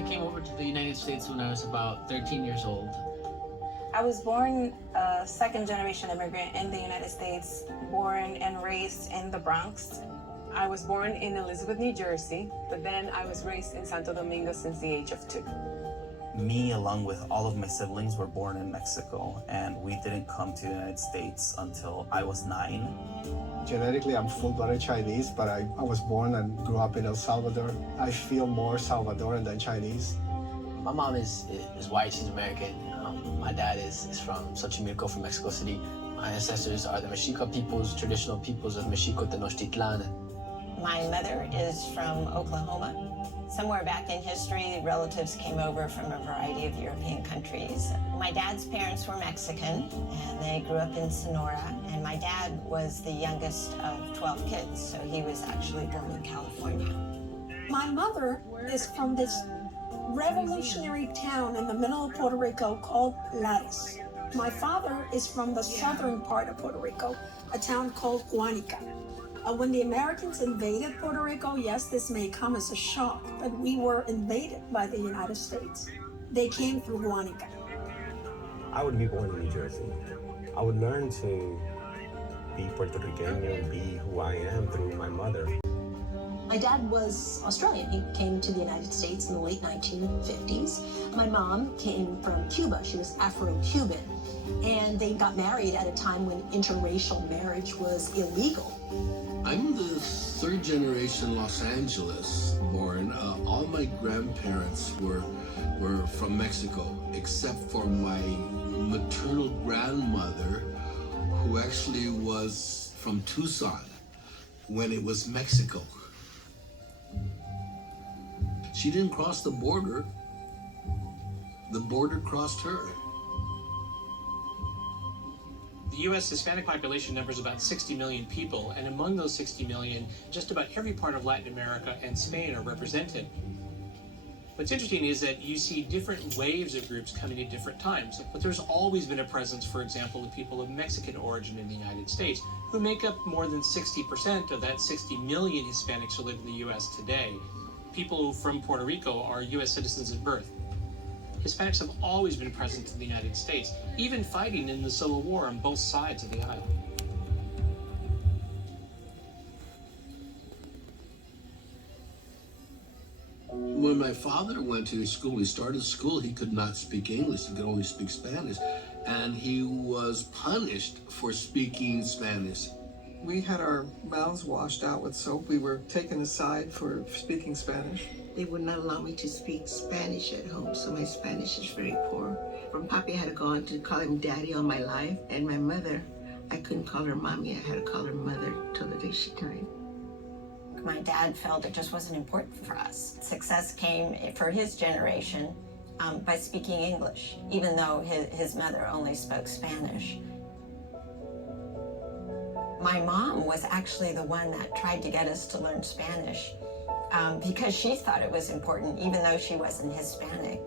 I came over to the United States when I was about 13 years old. I was born a second-generation immigrant in the United States, born and raised in the Bronx. I was born in Elizabeth, New Jersey, but then I was raised in Santo Domingo since the age of 2. Me, along with all of my siblings, were born in Mexico, and we didn't come to the United States until I was 9. Genetically, I'm full-blooded Chinese, but I was born and grew up in El Salvador. I feel more Salvadoran than Chinese. My mom is white, she's American. My dad is from Xochimilco, from Mexico City. My ancestors are the Mexica peoples, traditional peoples of Mexico Tenochtitlan. My mother is from Oklahoma. Somewhere back in history, relatives came over from a variety of European countries. My dad's parents were Mexican, and they grew up in Sonora, and my dad was the youngest of 12 kids, so he was actually born in California. My mother is from this revolutionary town in the middle of Puerto Rico called Lares. My father is from the southern part of Puerto Rico, a town called Guanica. When the Americans invaded Puerto Rico, yes, this may come as a shock, but we were invaded by the United States. They came through Guanica. I would be born in New Jersey. I would learn to be Puerto Rican and be who I am through my mother. My dad was Australian. He came to the United States in the late 1950s. My mom came from Cuba. She was Afro-Cuban. And they got married at a time when interracial marriage was illegal. I'm the third generation Los Angeles born. All my grandparents were from Mexico, except for my maternal grandmother, who actually was from Tucson when it was Mexico. She didn't cross the border crossed her. The U.S. Hispanic population numbers about 60 million people, and among those 60 million, just about every part of Latin America and Spain are represented. What's interesting is that you see different waves of groups coming at different times, but there's always been a presence, for example, of people of Mexican origin in the United States, who make up more than 60% of that 60 million Hispanics who live in the U.S. today. People from Puerto Rico are U.S. citizens at birth. Hispanics have always been present in the United States, even fighting in the Civil War on both sides of the aisle. When my father went to school, he started school, he could not speak English, he could only speak Spanish, and he was punished for speaking Spanish. We had our mouths washed out with soap. We were taken aside for speaking Spanish. They would not allow me to speak Spanish at home, so my Spanish is very poor. From Papi, I had to go on to call him Daddy all my life, and my mother, I couldn't call her Mommy, I had to call her Mother till the day she died. My dad felt it just wasn't important for us. Success came for his generation by speaking English, even though his mother only spoke Spanish. My mom was actually the one that tried to get us to learn Spanish because she thought it was important, even though she wasn't Hispanic.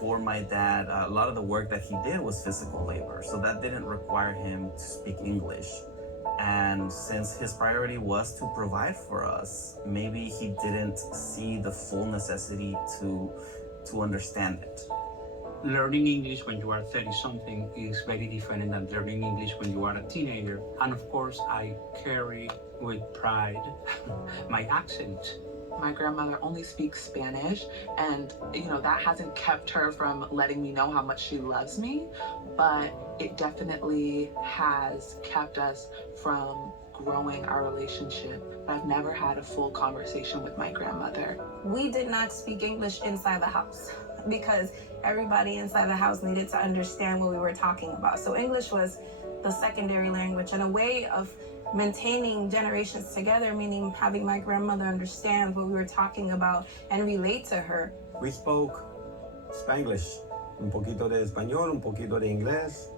For my dad, a lot of the work that he did was physical labor, so that didn't require him to speak English. And since his priority was to provide for us, maybe he didn't see the full necessity to understand it. Learning English when you are 30-something is very different than learning English when you are a teenager. And of course, I carry with pride my accent. My grandmother only speaks Spanish, and that hasn't kept her from letting me know how much she loves me, but it definitely has kept us from growing our relationship. I've never had a full conversation with my grandmother. We did not speak English inside the house because everybody inside the house needed to understand what we were talking about. So English was the secondary language and a way of maintaining generations together, meaning having my grandmother understand what we were talking about and relate to her. We spoke Spanglish, un poquito de español, un poquito de inglés.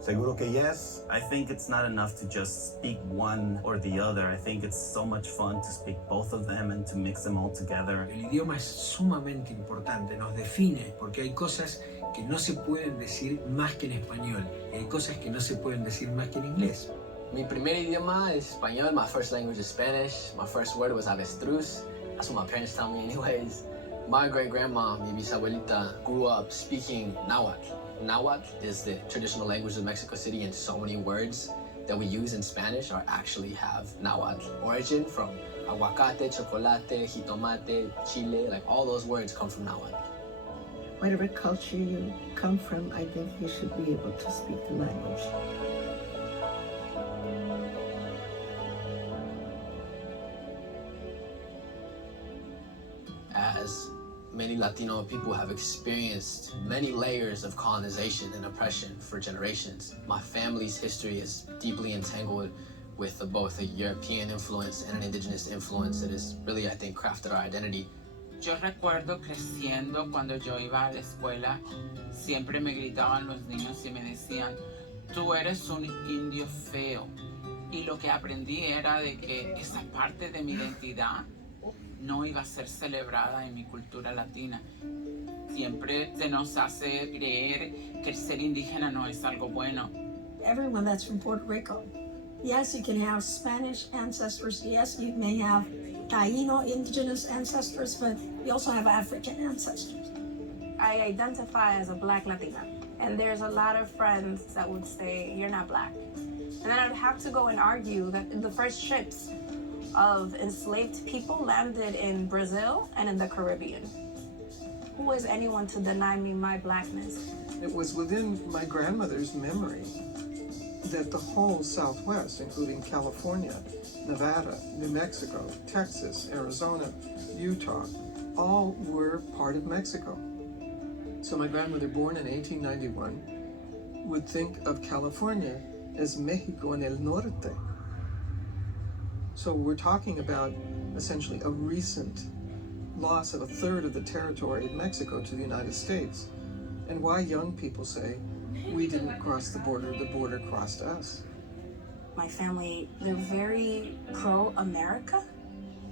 Seguro que yes. I think it's not enough to just speak one or the other. I think it's so much fun to speak both of them and to mix them all together. El idioma es sumamente importante, nos define, porque hay cosas que no se pueden decir más que en español, y hay cosas que no se pueden decir más que en inglés. Mi primer idioma es español. My first language is Spanish. My first word was avestruz. That's what my parents tell me anyways. My great-grandma, mi bisabuelita, grew up speaking Nahuatl. Nahuatl is the traditional language of Mexico City, and so many words that we use in Spanish actually have Nahuatl origin, from aguacate, chocolate, jitomate, chile, like all those words come from Nahuatl. Whatever culture you come from, I think you should be able to speak the language. As many Latino people have experienced many layers of colonization and oppression for generations, my family's history is deeply entangled with both a European influence and an indigenous influence that has really, I think, crafted our identity. Yo recuerdo creciendo cuando yo iba a la escuela, siempre me gritaban los niños y me decían, tú eres un indio feo. Y lo que aprendí era de que esa parte de mi identidad no iba a ser celebrada en mi cultura latina. Siempre se nos hace creer que el ser indígena no es algo bueno. Everyone that's from Puerto Rico, yes, you can have Spanish ancestors, yes, you may have Taino indigenous ancestors, but you also have African ancestors. I identify as a Black Latina, and there's a lot of friends that would say, you're not Black. And then I'd have to go and argue that the first ships of enslaved people landed in Brazil and in the Caribbean. Who is anyone to deny me my Blackness? It was within my grandmother's memory that the whole Southwest, including California, Nevada, New Mexico, Texas, Arizona, Utah, all were part of Mexico. So my grandmother, born in 1891, would think of California as Mexico en el Norte. So we're talking about essentially a recent loss of a third of the territory of Mexico to the United States. And why young people say, we didn't cross the border crossed us. My family, they're very pro-America,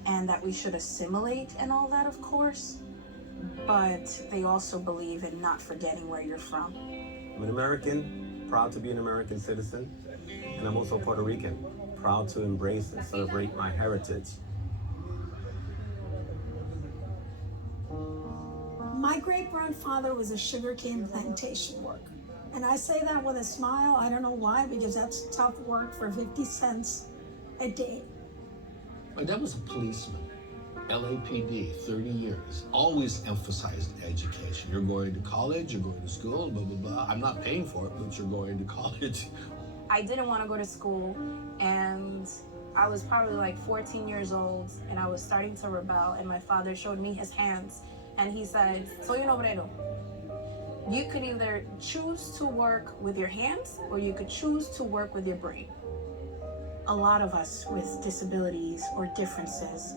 and that we should assimilate and all that, of course. But they also believe in not forgetting where you're from. I'm an American, proud to be an American citizen, and I'm also Puerto Rican, proud to embrace and celebrate my heritage. My great-grandfather was a sugarcane plantation worker. And I say that with a smile. I don't know why, because that's tough work for 50 cents a day. My dad was a policeman, LAPD, 30 years. Always emphasized education. You're going to college, you're going to school, blah, blah, blah. I'm not paying for it, but you're going to college. I didn't want to go to school, and I was probably like 14 years old, and I was starting to rebel, and my father showed me his hands, and he said, soy un obrero. You could either choose to work with your hands, or you could choose to work with your brain. A lot of us with disabilities or differences,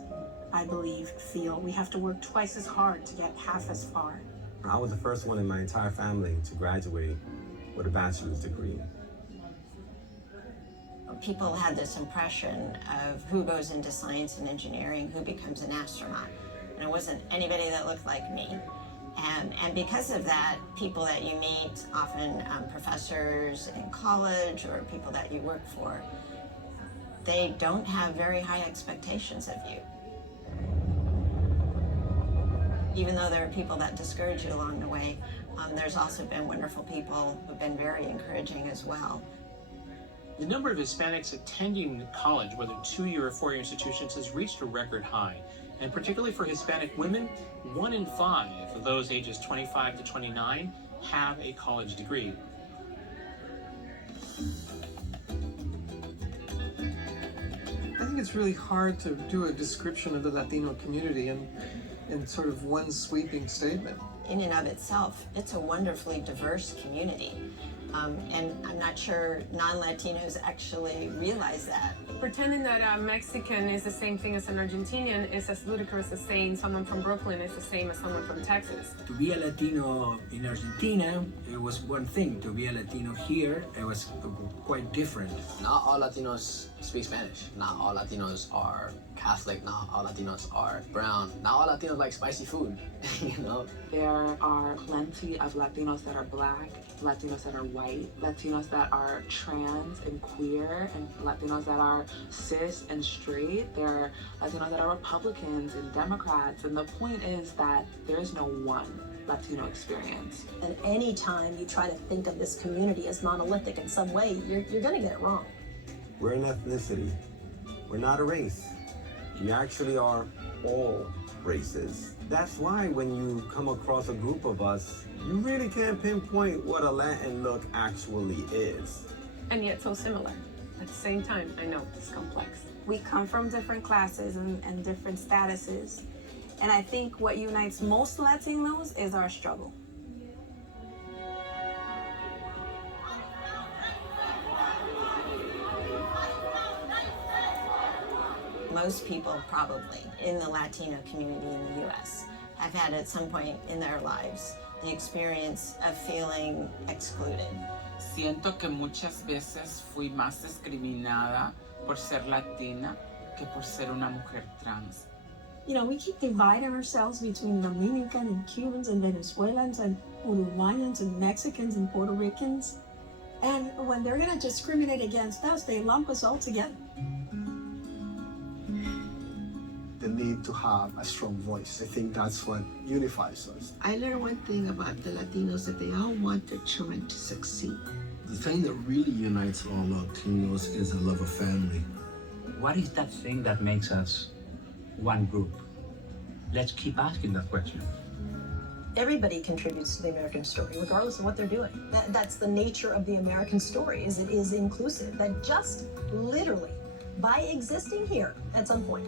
I believe, feel we have to work twice as hard to get half as far. I was the first one in my entire family to graduate with a bachelor's degree. People had this impression of who goes into science and engineering, who becomes an astronaut. And it wasn't anybody that looked like me. And because of that, people that you meet, often professors in college or people that you work for, they don't have very high expectations of you. Even though there are people that discourage you along the way, there's also been wonderful people who've been very encouraging as well. The number of Hispanics attending college, whether 2-year or 4-year institutions, has reached a record high. And particularly for Hispanic women, 1 in 5 of those ages 25 to 29 have a college degree. I think it's really hard to do a description of the Latino community in sort of one sweeping statement. In and of itself, it's a wonderfully diverse community. And I'm not sure non-Latinos actually realize that. Pretending that a Mexican is the same thing as an Argentinian is as ludicrous as saying someone from Brooklyn is the same as someone from Texas. To be a Latino in Argentina, it was one thing. To be a Latino here, it was quite different. Not all Latinos speak Spanish. Not all Latinos are Catholic, not all Latinos are brown. Not all Latinos like spicy food, you know? There are plenty of Latinos that are Black, Latinos that are white, Latinos that are trans and queer, and Latinos that are cis and straight. There are Latinos that are Republicans and Democrats. And the point is that there is no one Latino experience. And anytime you try to think of this community as monolithic in some way, you're gonna get it wrong. We're an ethnicity. We're not a race. We actually are all races. That's why when you come across a group of us, you really can't pinpoint what a Latin look actually is. And yet so similar. At the same time, I know it's complex. We come from different classes and different statuses. And I think what unites most Latinos is our struggle. Most people probably in the Latino community in the US have had at some point in their lives the experience of feeling excluded. Siento que muchas veces fui más discriminada por ser latina que por ser una mujer trans. You know, we keep dividing ourselves between Dominican and Cubans and Venezuelans and Uruguayans and Mexicans and Puerto Ricans. And when they're gonna discriminate against us, they lump us all together. The need to have a strong voice. I think that's what unifies us. I learned one thing about the Latinos, that they all want their children to succeed. The thing that really unites all Latinos is a love of family. What is that thing that makes us one group? Let's keep asking that question. Everybody contributes to the American story, regardless of what they're doing. That's the nature of the American story, is it is inclusive. That just literally, by existing here at some point,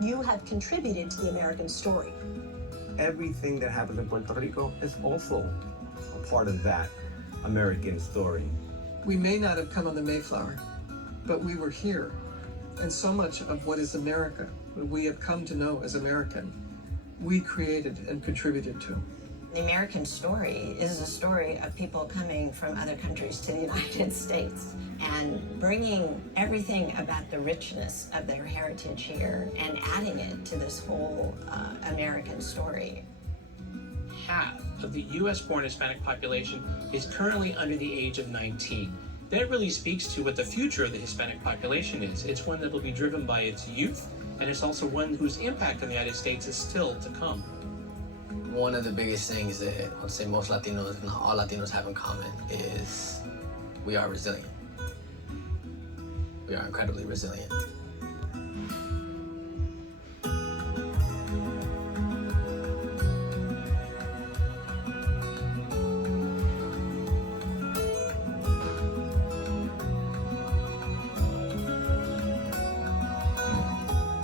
you have contributed to the American story. Everything that happens in Puerto Rico is also a part of that American story. We may not have come on the Mayflower, but we were here. And so much of what is America, what we have come to know as American, we created and contributed to. The American story is a story of people coming from other countries to the United States and bringing everything about the richness of their heritage here and adding it to this whole American story. Half of the US-born Hispanic population is currently under the age of 19. That really speaks to what the future of the Hispanic population is. It's one that will be driven by its youth, and it's also one whose impact on the United States is still to come. One of the biggest things that I'd say most Latinos, if not all Latinos, have in common is we are resilient. We are incredibly resilient.